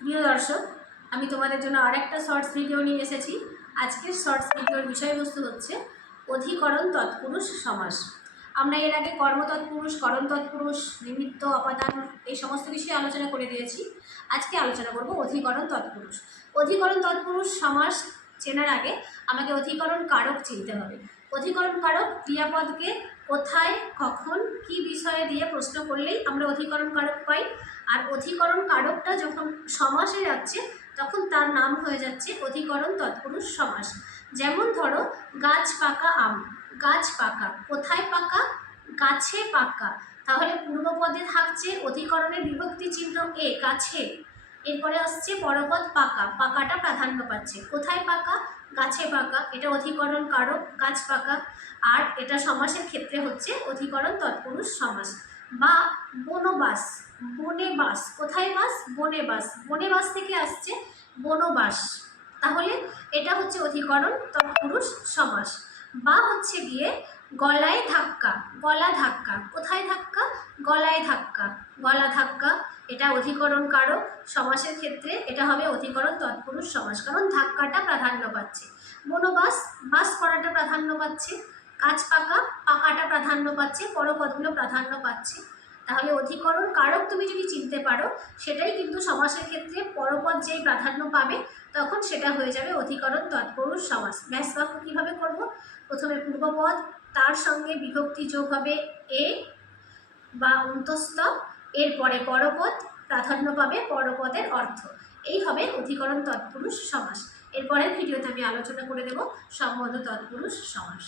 প্রিয় দর্শক, আমি তোমাদের জন্য আরেকটা শর্টস ভিডিও নিয়ে এসেছি। আজকের শর্টস ভিডিওর বিষয়বস্তু হচ্ছে অধিকরণ তৎপুরুষ সমাস। আমরা এর আগে কর্ম তৎপুরুষ, করণ তৎপুরুষ, নিমিত্ত, অপাদান এই সমস্ত বিষয়ে আলোচনা করে দিয়েছি। আজকে আলোচনা করব অধিকরণ তৎপুরুষ। অধিকরণ তৎপুরুষ সমাস চেনার আগে আমাকে অধিকরণ কারক চিনতে হবে। অধিকরণ কারক ক্রিয়াপদকে কোথায়, কখন, কি বিষয়ে দিয়ে প্রশ্ন করলেই আমরা অধিকরণ কারক পাই। আর অধিকরণ কারকটা যখন সমাসে যাচ্ছে তখন তার নাম হয়ে যাচ্ছে অধিকরণ তৎপুরুষ সমাস। যেমন ধরো, গাছ পাকা আম। গাছ পাকা, কোথায় পাকা? গাছে পাকা। তাহলে পূর্বপদে থাকছে অধিকরণের বিভক্তি চিহ্ন এ, গাছে। এরপরে আসছে পরপদ পাকা, পাকাটা প্রাধান্য পাচ্ছে। কোথায় পাকা? গাছে পাকা, এটা অধিকরণ কারক, গাছ পাকা। আর এটা সমাসের ক্ষেত্রে হচ্ছে অধিকরণ তৎপুরুষ সমাস। বা বনবাস, বনে বাস, কোথায় বাস? বনে বাস, বনে বাস থেকে আসছে বনবাস, তাহলে এটা হচ্ছে অধিকরণ তৎপুরুষ সমাস। বা হচ্ছে গিয়ে গলায় ধাক্কা, গলা ধাক্কা, কোথায় ধাক্কা? গলায় ধাক্কা, গলা ধাক্কা, এটা অধিকরণ কারক। সমাসের ক্ষেত্রে এটা হবে অধিকরণ তৎপুরুষ সমাস, কারণ ধাক্কাটা প্রাধান্য পাচ্ছে। বনবাস, বাস করাটা প্রাধান্য পাচ্ছে। গাছ পাকা, পাকাটা প্রাধান্য পাচ্ছে, পরপদগুলো প্রাধান্য পাচ্ছে। তাহলে অধিকরণ কারক তুমি যদি চিনতে পারো, সেটাই কিন্তু সমাসের ক্ষেত্রে পরপদ যেই প্রাধান্য পাবে তখন সেটা হয়ে যাবে অধিকরণ তৎপুরুষ সমাস। ব্যাস বাক্য কীভাবে করব? প্রথমে পূর্বপদ, তার সঙ্গে বিভক্তি যোগ হবে এ বা অন্তস্থ, এরপরে পরপদ, প্রাধান্য পাবে পরপদের অর্থ। এই হবে অধিকরণ তৎপুরুষ সমাস। এরপরের ভিডিওতে আমি আলোচনা করে দেব সম্বন্ধ তৎপুরুষ সমাস।